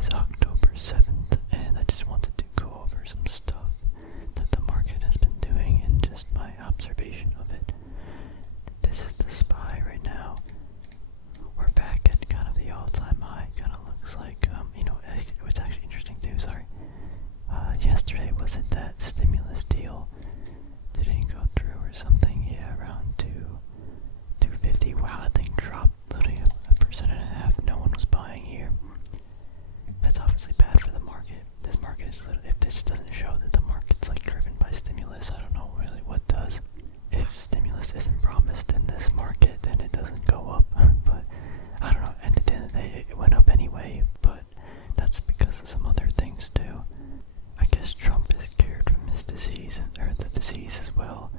is October 7th, and I just wanted to go over some stuff that the market has been doing and just my observation of it. This is the SPY right now. We're back at kind of the all-time high. Kind of looks like, it was actually interesting too, sorry. Yesterday, was it that stimulus deal didn't go through or something? Yeah, around 250. Wow, that thing dropped literally a 1.5%. No one was buying here. That's obviously bad for the market. This market is if this doesn't show that the market's like driven by stimulus, I don't know really what does. If stimulus isn't promised in this market, then it doesn't go up. But I don't know. And at the end of the day, it went up anyway. But that's because of some other things too. I guess Trump is cured from his disease, or the disease as well.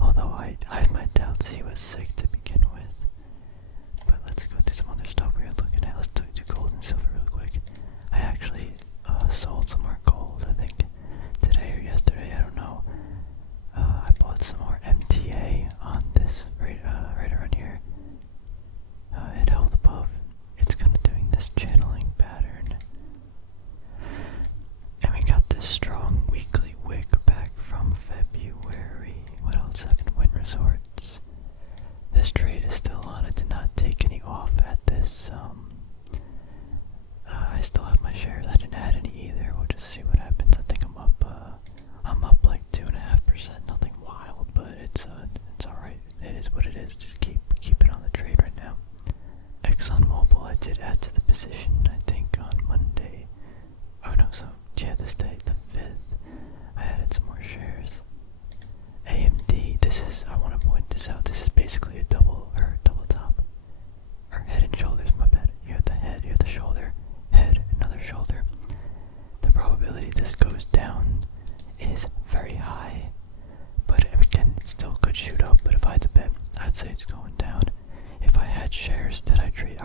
Although I have my doubts he was sick to begin with. But let's go do some other stuff we were looking at. Let's do gold and silver real quick. I actually sold some more gold, I think today or yesterday, I don't know. I bought some more MTA on this right around here. It held above. It's kind of doing this channeling pattern. And we got this strong weekly wick back from February. What else happened? Wind resorts. This trade is still on. I did not take any off at this. I still have my shares. I didn't add any either. We'll just see what happens. I think I'm up like 2.5%. Nothing wild, but it's alright. It is what it is. Just keep it on the trade right now. ExxonMobil, I did add to the position, I think, on Monday. Oh no, so yeah, this day, the 5th, I added some more shares. AMD, I want to point this out, this is basically a double top. Or head and shoulders, my bad. You have the head, you have the shoulder, head, another shoulder. The probability this goes down is very high. But again, it still could shoot up, but if I had to bet, I'd say it's going down. If I had shares that I trade,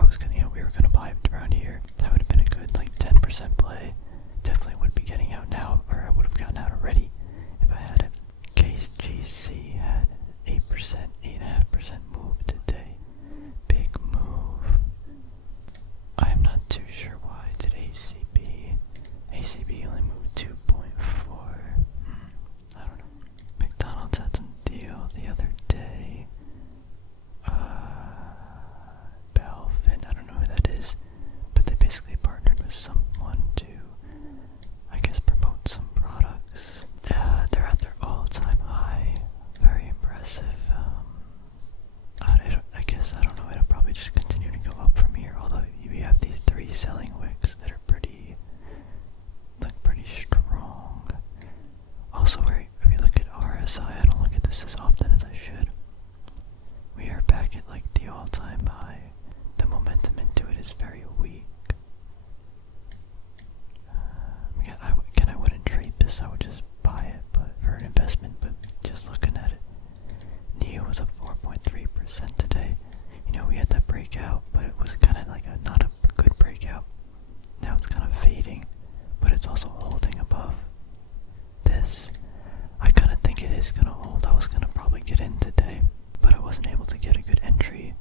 we were gonna buy it around here. That would have been a good like 10% play. Definitely would be getting out now, or I would have gotten out already if I had it. KGC had 8%, 8.5% move today. Big move. I'm not too sure why. Did ACB only moved 2.4? I don't know. McDonald's had some deal the other day. Belfin, I don't know who that is, but they basically partnered with someone to, I guess, promote some products. They're at their all-time high. Very impressive. I guess, I don't know, it'll probably just continue to go up from here, although we have these 3 selling wicks that are look pretty strong. Also, if you look at RSI, I don't look at this as often as I should. We are back at like the all-time high. The momentum into it is very weak. I wouldn't trade this, I would just buy it, but for an investment, but just looking at it. NEO was up 4.3% today. We had that breakout, but it was kind of like not a good breakout. Now it's kind of fading, but it's also holding above this. I kind of think it is going to hold. I was going to probably get in today, but I wasn't able to get a good entry,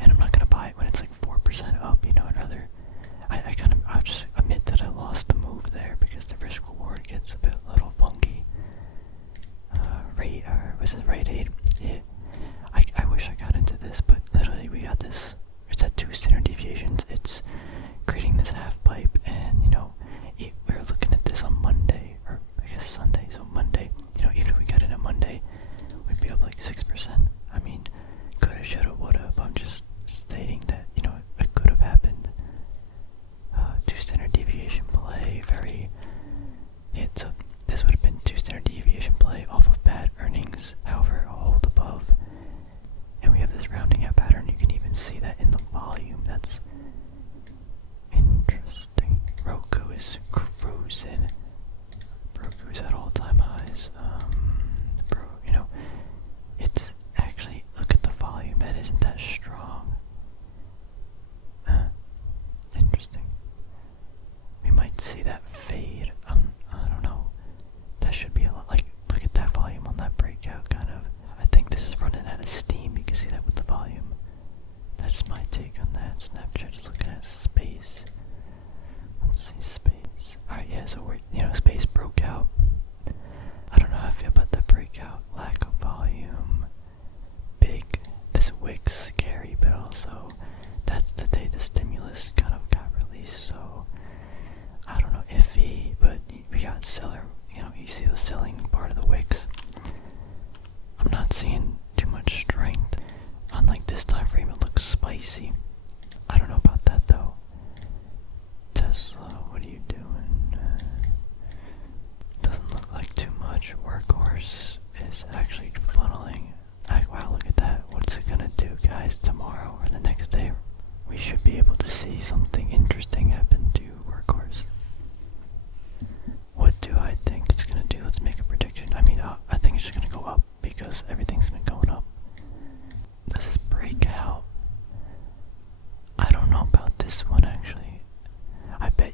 and I'm not going to buy it when it's like 4% up, I'd rather, I'll just admit that I lost the move there, because the risk reward gets a little funky. Rate 8? Yeah, I wish I got into this, but literally we got this, it's at 2 standard deviations, it's creating this half pipe, and we were looking at this on Monday, or I guess Sunday, so Monday, even if we got in on Monday, we'd be up like 6%. I mean, coulda, shoulda, woulda, I'm just stating that, it could have happened. 2 standard deviation play, so this would have been 2 standard deviation play off of bad earnings, however, a hold above, and we have this rounding out pattern. You can even see that in the volume. That's interesting.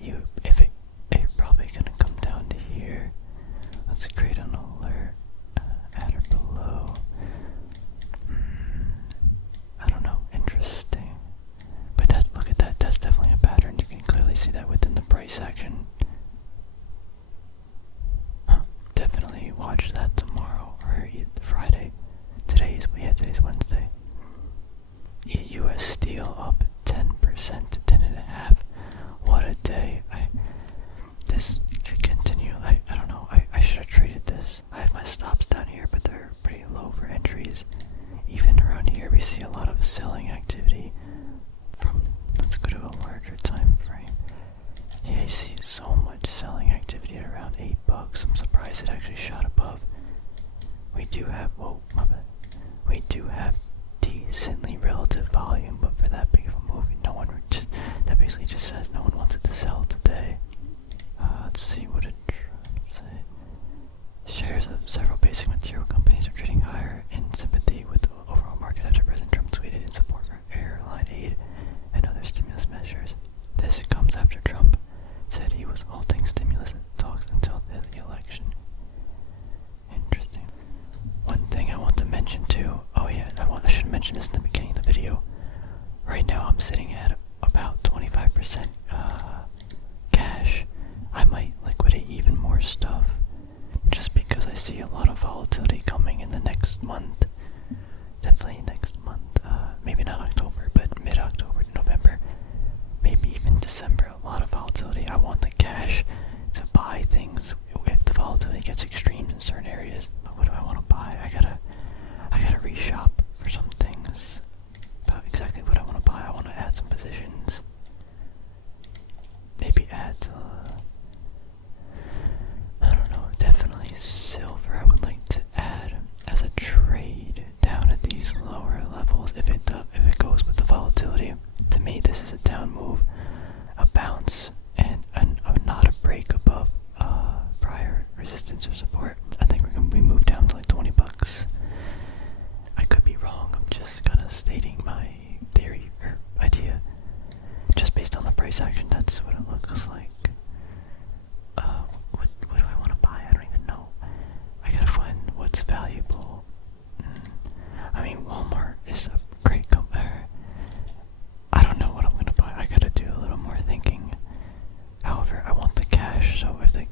if it's probably gonna come down to here. Let's create an alert. At or below. I don't know. Interesting. But look at that. That's definitely a pattern. You can clearly see that within the price action. Definitely watch that tomorrow or Friday. Today's Wednesday. U.S. steel up 10% to 10.5. What a day. This could continue. I don't know. I should have traded this. I have my stops down here, but they're pretty low for entries. Even around here, we see a lot of selling activity. Let's go to a larger time frame. Yeah, you see so much selling activity at around $8. I'm surprised it actually shot above. We do have, whoa, my bad. We do have decently relative volume, but for that big of a move, that basically just says no one wanted to sell today. Let's see what it say. Shares of several basic material companies are trading higher in sympathy with the overall market after President Trump tweeted in support for airline aid and other stimulus measures. This comes after Trump said he was halting stimulus talks until the election. Interesting. One thing I want to mention too, I should mention this in the beginning of the video. Right now I'm sitting at about 25% cash. I might liquidate even more stuff just because I see a lot of volatility coming in the next month. Definitely next month. Maybe not October, but mid-October to November. Maybe even December. A lot of volatility. I want the cash to buy things if the volatility gets extreme in certain areas. But what do I want to buy? I gotta reshop for some things. About exactly what I want to buy. I want to add some positions. Maybe add I don't know, definitely silver I would like to add as a trade down at these lower levels if it goes with the volatility. To me, this is a down move, a bounce, and not a break above prior resistance or support. I think we move down to like $20. I could be wrong. I'm just kind of stating my theory or idea. Just based on the price action, that's what it looks like. What do I want to buy? I don't even know. I gotta find what's valuable. I mean, Walmart is a great company. I don't know what I'm gonna buy. I gotta do a little more thinking. However, I want the cash, so if the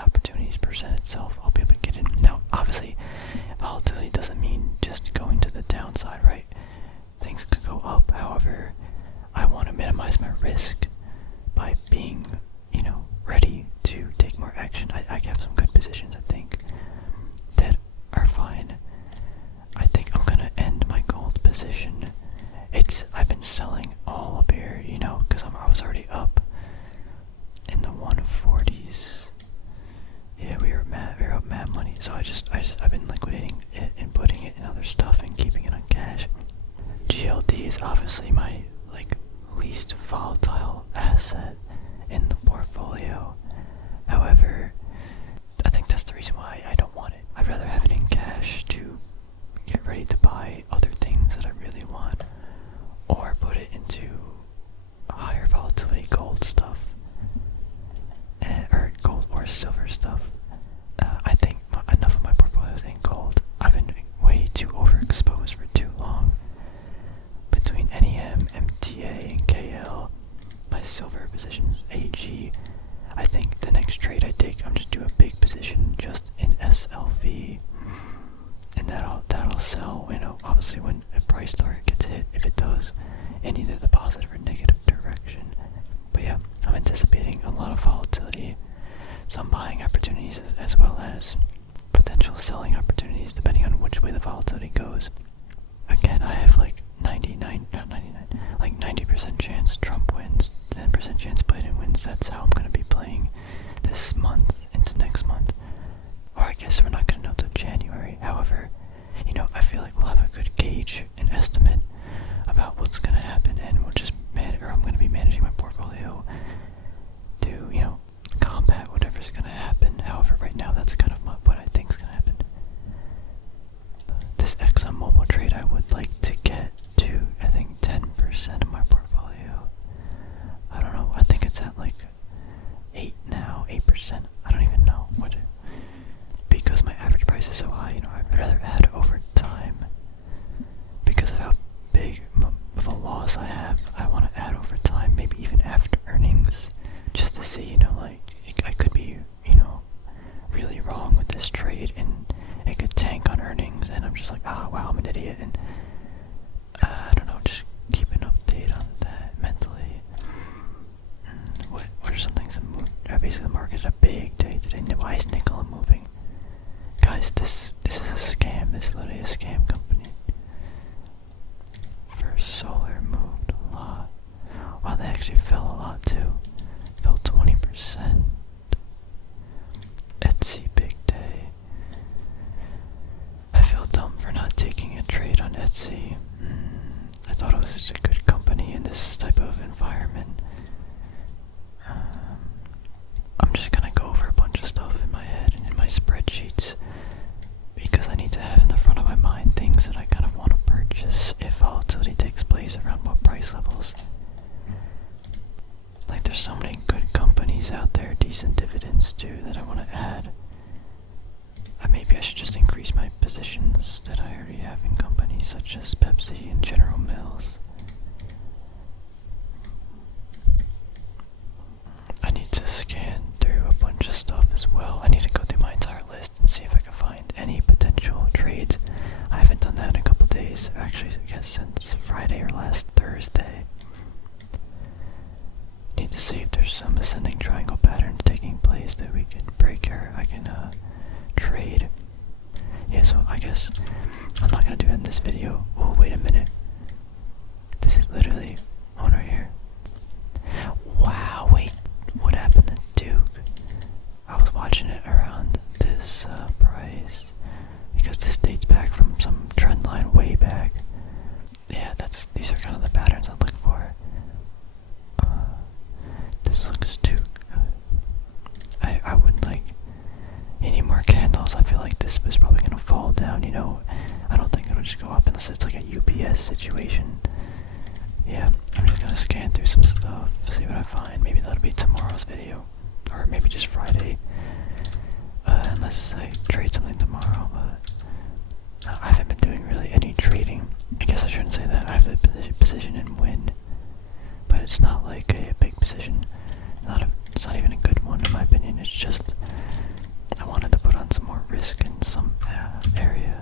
opportunities present itself, I'll be able to get in. Now, obviously, volatility doesn't mean just going to the downside, right? Things could go up. However, I want to minimize my risk by being, ready to take more action. I have some good positions, I think, that are fine. I think I'm gonna end my gold position. I've been selling all up here, because I was already up in the 140s. Yeah, we were up mad money. So I've been liquidating it and putting it in other stuff and keeping it on cash. GLD is obviously my least volatile asset in the portfolio. However, I think that's the reason why I don't want it. I'd rather have it in cash to get ready to buy other things that I really want, or put it into higher volatility gold stuff, or gold or silver stuff. I think enough of my portfolio is in gold. I've been way too overexposed for too long. Between NEM, MTA, and KL, my silver positions, AG. I think the next trade I take, I'm just do a big position just in SLV, and that'll sell. Obviously when a price target gets hit, if it does, in either the positive or negative direction. But yeah, I'm anticipating a lot of volatility, some buying opportunities as well as potential selling opportunities depending on which way the volatility goes. Again, I have 90% chance Trump wins, 10% chance Biden wins. That's how I'm going to be playing this month into next month. Or I guess we're not going to know till January. However, I feel like we'll have a good gauge, an estimate about what's going to happen, and we'll just I'm going to be managing my portfolio to, combat whatever's going to happen. However, right now that's kind of what I think is going to happen. This ExxonMobil trade I would like to get to, I think, 10% of my portfolio. 20%. I don't even know what it, because my average price is so high, you know, I'd rather add over time. Because of how big of a loss I have, I want to add over time, maybe even after earnings, just to see, you know, like, I could be, you know, really wrong with this trade, and it could tank on earnings, and I'm just like, ah, wow, I'm an idiot, and I don't know, just keep an update on that mentally. What are some things that moved? Basically, the market had a big day today. Why is Nikola moving? Guys, this is a scam. This is literally a scam company. First Solar moved a lot. Wow, they actually fell a lot too. Fell 20%. Etsy, big day. I feel dumb for not taking a trade on Etsy. I thought it was such a good company in this type of environment. I'm just gonna go over a bunch of stuff in my head and in my spreadsheets, because I need to have in the front of my mind things that I kind of want to purchase if volatility takes place, around what price levels. Like, there's so many good companies out there, decent dividends too, that I want to add. Maybe I should just increase my positions that I already have in companies such as Pepsi and General Mills. I need to scan through a bunch of stuff as well. I need to go through my entire list and see if I can find any potential trades. I haven't done that in a couple days, actually, I guess since Friday or last Thursday. Need to see if there's some ascending triangle patterns taking place that we can break, or I can trade. Yeah, so I guess I'm not gonna do it in this video. Oh, wait a minute. This is literally one right here. Wow, wait. What happened to Duke? I was watching it around this price, because this dates back from some trend line way back. Yeah, these are kind of the patterns I look for. This looks too good. I would like any more candles. I feel like this was probably gonna fall down, you know. I don't think it'll just go up unless it's like a UPS situation. Yeah, I'm just gonna scan through some stuff, see what I find. Maybe that'll be tomorrow's video, or maybe just Friday, unless I trade something tomorrow. But I haven't been doing really any trading. I guess I shouldn't say that. I have the position in wind, but it's not like a big position. It's not even a good one in my opinion. It's just I wanted to put on some more risk in some area.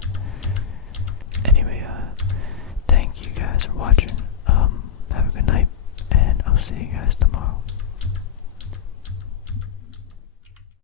Anyway, thank you guys for watching. Have a good night, and I'll see you guys tomorrow.